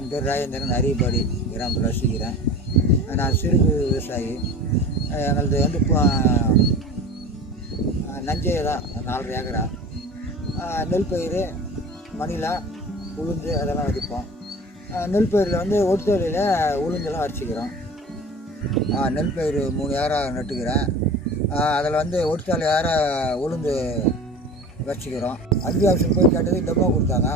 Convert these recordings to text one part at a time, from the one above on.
என் பேர் ராஜேந்திரன், அரியபாடி கிராமத்தில் வசிக்கிறேன். நான் சிறு விவசாயி. எங்களது வந்து இப்போ நஞ்சை தான் 4.5 ஏக்கரா. நெல் பயிர், மணிலா, உளுந்து அதெல்லாம் விதைப்போம். நெல் பயிரில் வந்து ஒட்டுதொழியில் உளுந்தெல்லாம் அரைச்சிக்கிறோம். நெல் பயிர் 3 ஏக்கரா நட்டுக்கிறேன். அதில் வந்து ஒட்டுத்தாள் ஏக்கரா உளுந்து வச்சுக்கிறோம். அக்ரிஆஃபீஸில் போய் கேட்டது டெமோ கொடுத்தாங்க.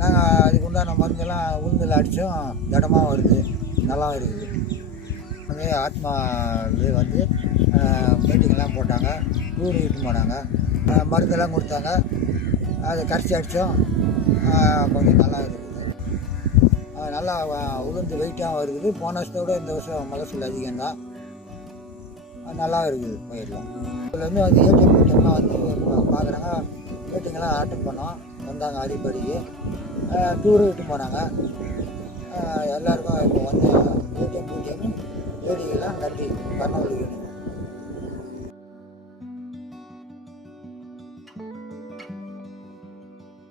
நாங்கள் அதுக்கு உண்டான மருந்தெல்லாம் உளுந்தில் அடித்தோம். திடமாக வருது, நல்லா இருக்குது. வந்து ஆத்மா வந்து மீட்டிங்கெல்லாம் போட்டாங்க, டூர் இட்டு போனாங்க, மருந்தெல்லாம் கொடுத்தாங்க. அதை கரைச்சி அடித்தோம். கொஞ்சம் நல்லா இருக்குது. நல்லா உளுந்து வெயிட்டாகவும் இருக்குது. போன வருஷத்தோட இந்த வருஷம் மகசூல் அதிகம்தான். நல்லா இருக்குது பயிரெலாம். இதில் வந்து ஏடிஎம்லாம் வந்து பார்க்குறாங்க. மீட்டிங்கெல்லாம் அட்டன் பண்ணோம். வந்தாங்க அரிப்படிக்கு. டூரு இட்டு போனாங்க. எல்லாருக்கும் இப்போ வந்து ஏடிஎம் ஏடிக்கெல்லாம் நன்றி. கர்நாடகா